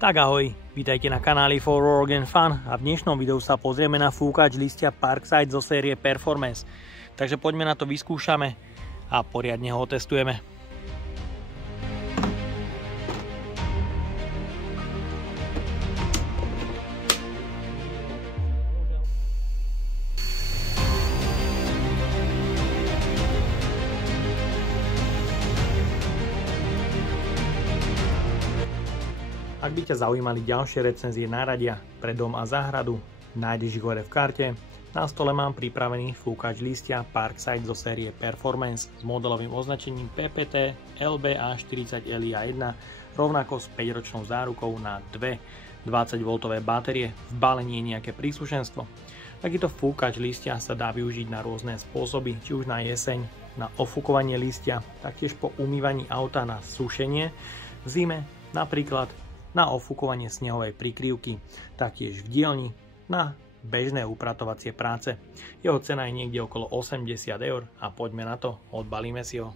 Tak ahoj, vítajte na kanáli For Work and Fun a v dnešnom videu sa pozrieme na fúkač listia Parkside zo série Performance. Takže poďme na to, vyskúšame a poriadne ho otestujeme. Ak by ťa zaujímali ďalšie recenzie náradia pre dom a záhradu, nájdeš ich hore v karte. Na stole mám pripravený fúkač listia Parkside zo série Performance s modelovým označením PPT LBA40LIA1, rovnako s 5-ročnou zárukou na dve 20V batérie. V balení je nejaké príslušenstvo. Takýto fúkač listia sa dá využiť na rôzne spôsoby, či už na jeseň, na ofúkovanie listia, taktiež po umývaní auta na sušenie, v zime napríklad na ofúkovanie snehovej prikryvky, taktiež v dielni na bežné upratovacie práce. Jeho cena je niekde okolo 80 € a poďme na to, odbalíme si ho.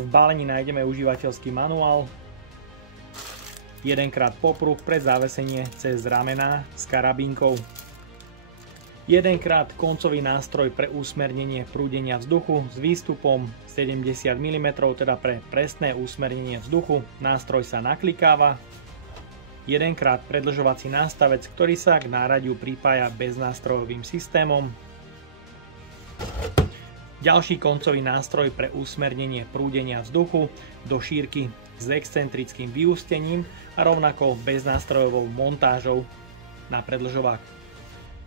V balení nájdeme užívateľský manuál, 1x popruh pre zavesenie cez ramená s karabínkou, 1x koncový nástroj pre usmernenie prúdenia vzduchu s výstupom 70 mm, teda pre presné usmernenie vzduchu. Nástroj sa naklikáva. 1x predĺžovací nástavec, ktorý sa k náradiu pripája beznástrojovým systémom. Ďalší koncový nástroj pre usmernenie prúdenia vzduchu do šírky s excentrickým vyústením a rovnako beznástrojovou montážou na predĺžovák.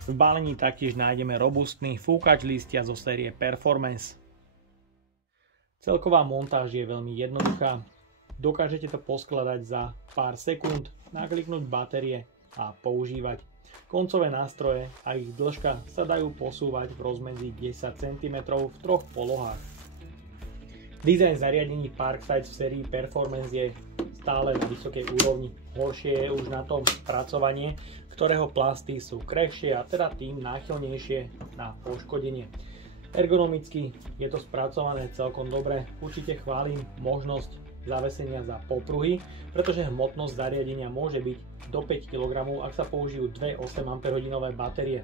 V balení taktiež nájdeme robustný fúkač listia zo série Performance. Celková montáž je veľmi jednoduchá. Dokážete to poskladať za pár sekúnd, nakliknúť batérie a používať. Koncové nástroje a ich dĺžka sa dajú posúvať v rozmedzi 10 cm v troch polohách. Dizajn zariadení Parkside v sérii Performance je stále na vysokej úrovni. Horšie je už na tom spracovanie, ktorého plasty sú krehšie a teda tým náchylnejšie na poškodenie. Ergonomicky je to spracované celkom dobre. Určite chválim možnosť zavesenia za popruhy, pretože hmotnosť zariadenia môže byť do 5 kg, ak sa použijú dve 8Ah batérie.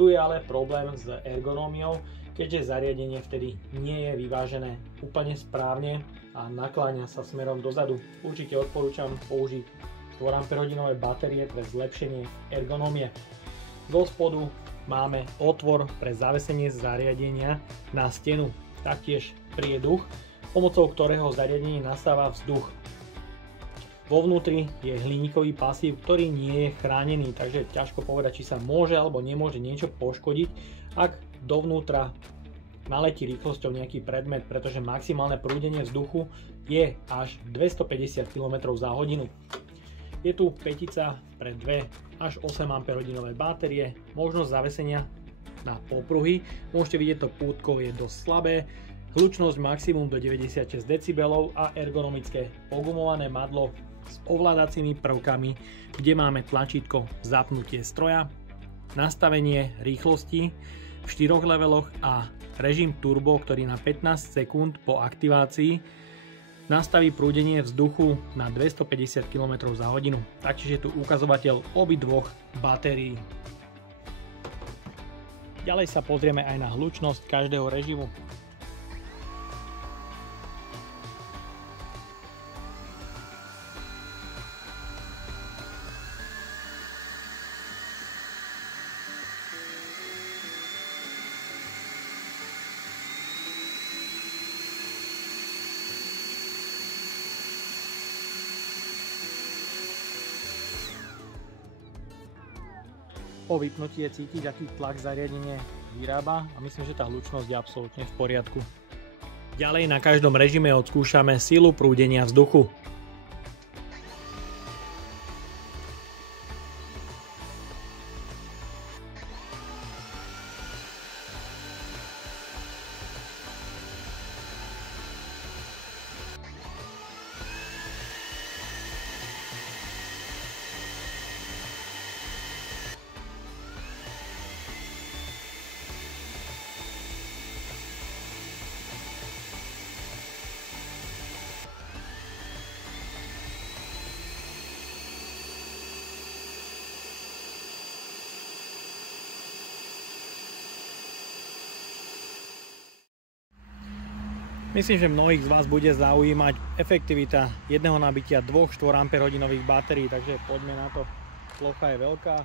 Tu je ale problém s ergonómiou, keďže zariadenie vtedy nie je vyvážené úplne správne a nakláňa sa smerom dozadu. Určite odporúčam použiť 4Ah batérie pre zlepšenie ergonómie. Zo spodu máme otvor pre zavesenie zariadenia na stenu, taktiež prieduch, pomocou ktorého zariadenie nastáva vzduch. Vo vnútri je hliníkový pasív, ktorý nie je chránený, takže ťažko povedať, či sa môže alebo nemôže niečo poškodiť, ak dovnútra naletí rýchlosťou nejaký predmet, pretože maximálne prúdenie vzduchu je až 250 km za hodinu. Je tu pätica pre 2 až 8Ah batérie, možnosť zavesenia na popruhy. Môžete vidieť, to pútko je dosť slabé, hlučnosť maximum do 96 dB a ergonomické pogumované madlo s ovládacími prvkami, kde máme tlačítko zapnutie stroja, nastavenie rýchlosti v 4 leveloch a režim turbo, ktorý na 15 sekúnd po aktivácii nastaví prúdenie vzduchu na 250 km za hodinu. Taktiež je tu ukazovateľ obidvoch batérií. Ďalej sa pozrieme aj na hlučnosť každého režimu. Po vypnutí je cítiť, aký tlak zariadenie vyrába a myslím, že tá hlučnosť je absolútne v poriadku. Ďalej na každom režime odskúšame silu prúdenia vzduchu. Myslím, že mnohých z vás bude zaujímať efektivita jedného nabitia 2 4 Ah batérií, takže poďme na to. Plocha je veľká.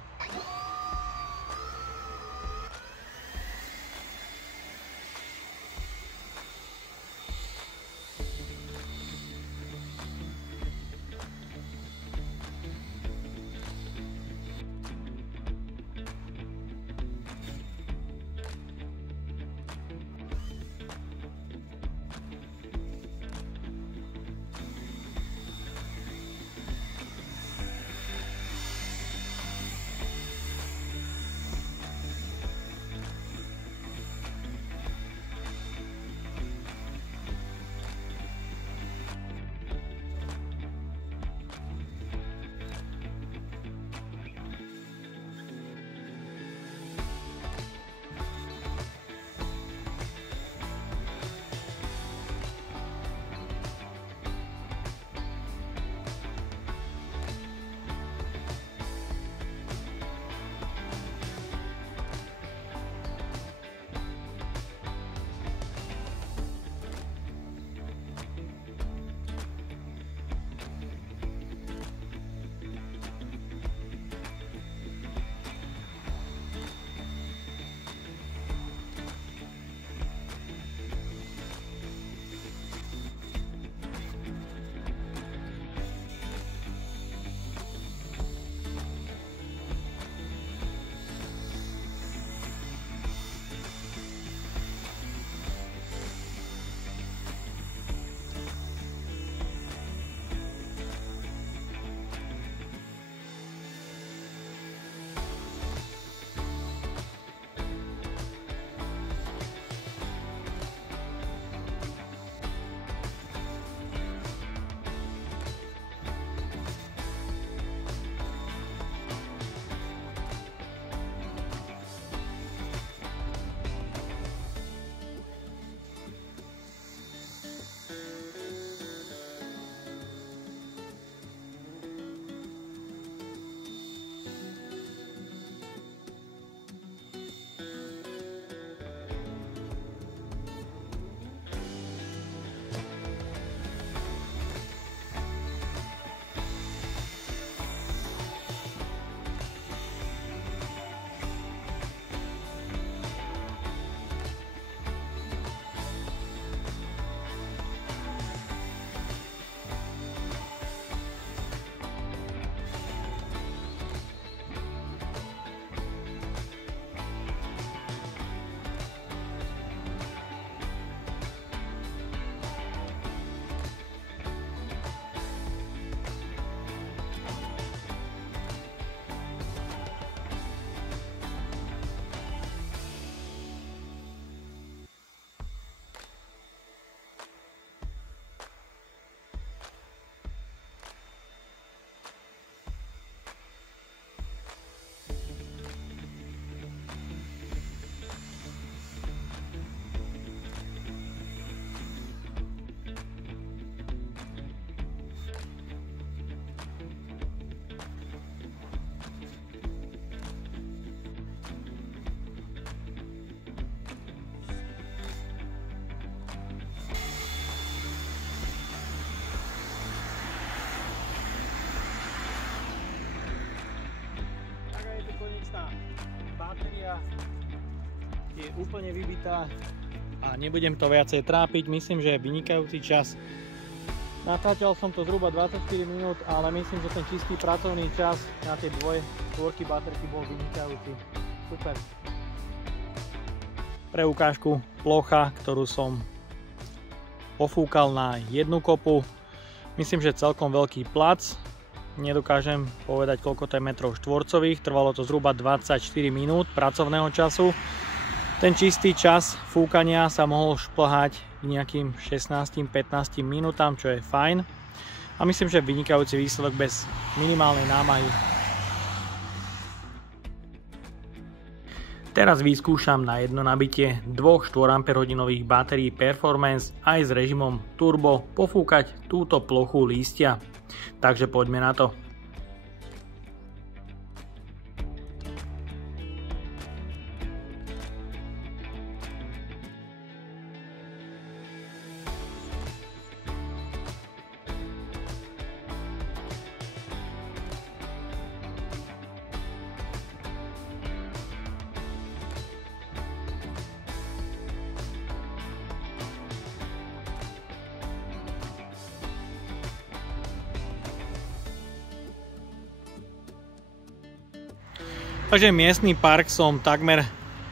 Batéria je úplne vybitá a nebudem to viacej trápiť. Myslím, že je vynikajúci čas. Natáčal som to zhruba 24 minút, ale myslím, že ten čistý pracovný čas na tie 2 4 baterky bol vynikajúci. Super. Pre ukážku plocha, ktorú som ofúkal na jednu kopu. Myslím, že celkom veľký plac. Nedokážem povedať, koľko to je metrov štvorcových. Trvalo to zhruba 24 minút pracovného času. Ten čistý čas fúkania sa mohol šplhať nejakým 16-15 minútam, čo je fajn. A myslím, že vynikajúci výsledok bez minimálnej námahy. Teraz vyskúšam na jedno nabitie 2 4Ah batérií Performance aj s režimom Turbo pofúkať túto plochu lístia. Takže poďme na to. Takže miestny park som takmer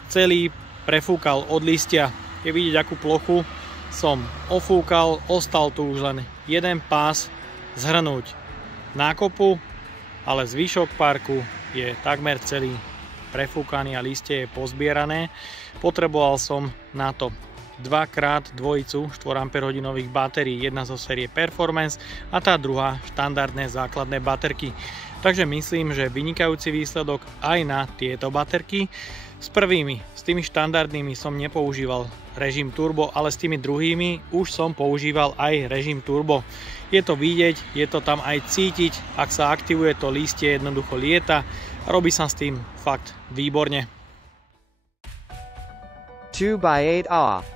celý prefúkal od listia. Je vidieť, akú plochu som ofúkal, ostal tu už len jeden pás zhrnúť nákopu, ale zvyšok parku je takmer celý prefúkaný a listie je pozbierané. Potreboval som na to dvakrát dvojicu 4 Ah batérií, jedna zo série Performance a tá druhá štandardné základné baterky. Takže myslím, že vynikajúci výsledok aj na tieto baterky. S tými štandardnými som nepoužíval režim turbo, ale s tými druhými už som používal aj režim turbo. Je to vidieť, je to tam aj cítiť, ak sa aktivuje, to listie jednoducho lieta a robí sa s tým fakt výborne. 2x8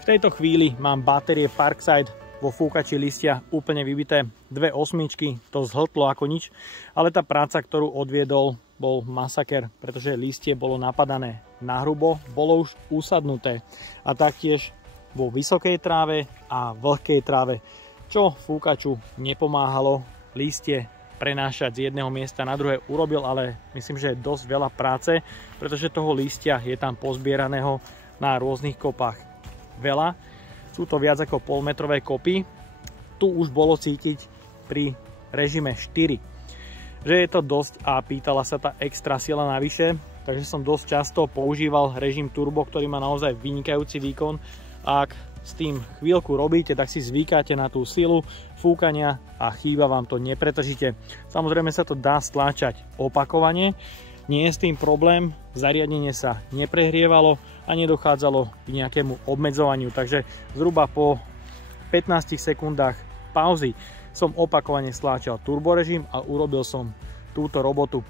V tejto chvíli mám batérie Parkside vo fúkači listia úplne vybité. 2 osmičky, to zhltlo ako nič, ale tá práca, ktorú odviedol, bol masaker, pretože listie bolo napadané nahrubo, bolo už usadnuté a taktiež vo vysokej tráve a vlhkej tráve, čo fúkaču nepomáhalo listie prenášať z jedného miesta na druhé. Urobil ale myslím, že dosť veľa práce, pretože toho listia je tam pozbieraného na rôznych kopách veľa. Sú to viac ako polmetrové kopy. Tu už bolo cítiť pri režime 4, že je to dosť a pýtala sa tá extra sila navyše, takže som dosť často používal režim turbo, ktorý má naozaj vynikajúci výkon. A ak s tým chvíľku robíte, tak si zvykáte na tú silu fúkania a chýba vám to, nepretržite. Samozrejme sa to dá stláčať opakovane, nie je s tým problém, zariadenie sa neprehrievalo a nedochádzalo k nejakému obmedzovaniu, takže zhruba po 15 sekundách pauzy som opakovane stláčal turborežim a urobil som túto robotu,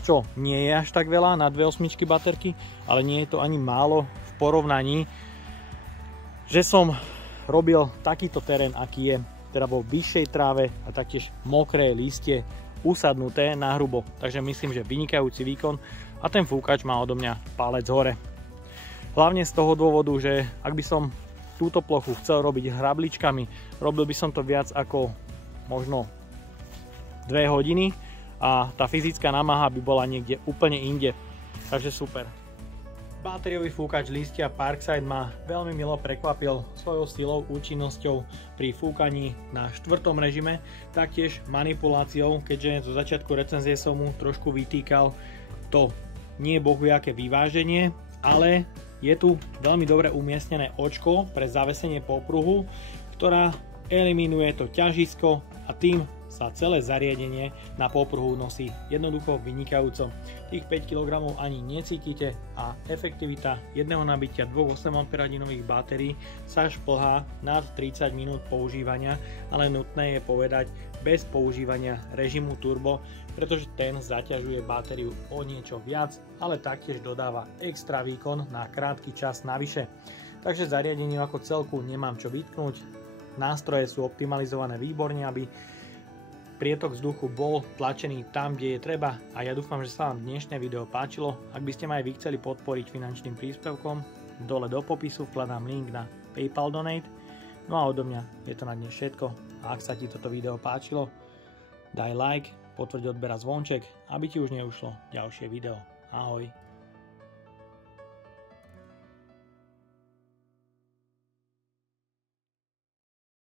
čo nie je až tak veľa na 2 osmičky baterky, ale nie je to ani málo v porovnaní, že som robil takýto terén, aký je, teda vo vyššej tráve a taktiež mokré listie usadnuté nahrubo. Takže myslím, že vynikajúci výkon a ten fúkač má odo mňa palec hore. Hlavne z toho dôvodu, že ak by som túto plochu chcel robiť hrabličkami, robil by som to viac ako možno 2 hodiny a tá fyzická námaha by bola niekde úplne inde. Takže super. Batériový fúkač Listia Parkside ma veľmi milo prekvapil svojou silou, účinnosťou pri fúkaní na 4. režime, taktiež manipuláciou, keďže zo začiatku recenzie som mu trošku vytýkal to nie bohviaké vyváženie, ale je tu veľmi dobre umiestnené očko pre zavesenie popruhu, ktorá eliminuje to ťažisko a tým sa celé zariadenie na popruhu nosí jednoducho vynikajúco. Tých 5 kg ani necítite a efektivita jedného nabitia 2 8Ah batérií sa šplhá nad 30 minút používania, ale nutné je povedať bez používania režimu turbo, pretože ten zaťažuje batériu o niečo viac, ale taktiež dodáva extra výkon na krátky čas navyše. Takže zariadeniu ako celku nemám čo vytknúť. Nástroje sú optimalizované výborne, aby prietok vzduchu bol tlačený tam, kde je treba, a ja dúfam, že sa vám dnešné video páčilo. Ak by ste ma aj vy chceli podporiť finančným príspevkom, dole do popisu vkladám link na PayPal Donate. No a odo mňa je to na dnes všetko a ak sa ti toto video páčilo, daj like, potvrď odber a zvonček, aby ti už neušlo ďalšie video. Ahoj.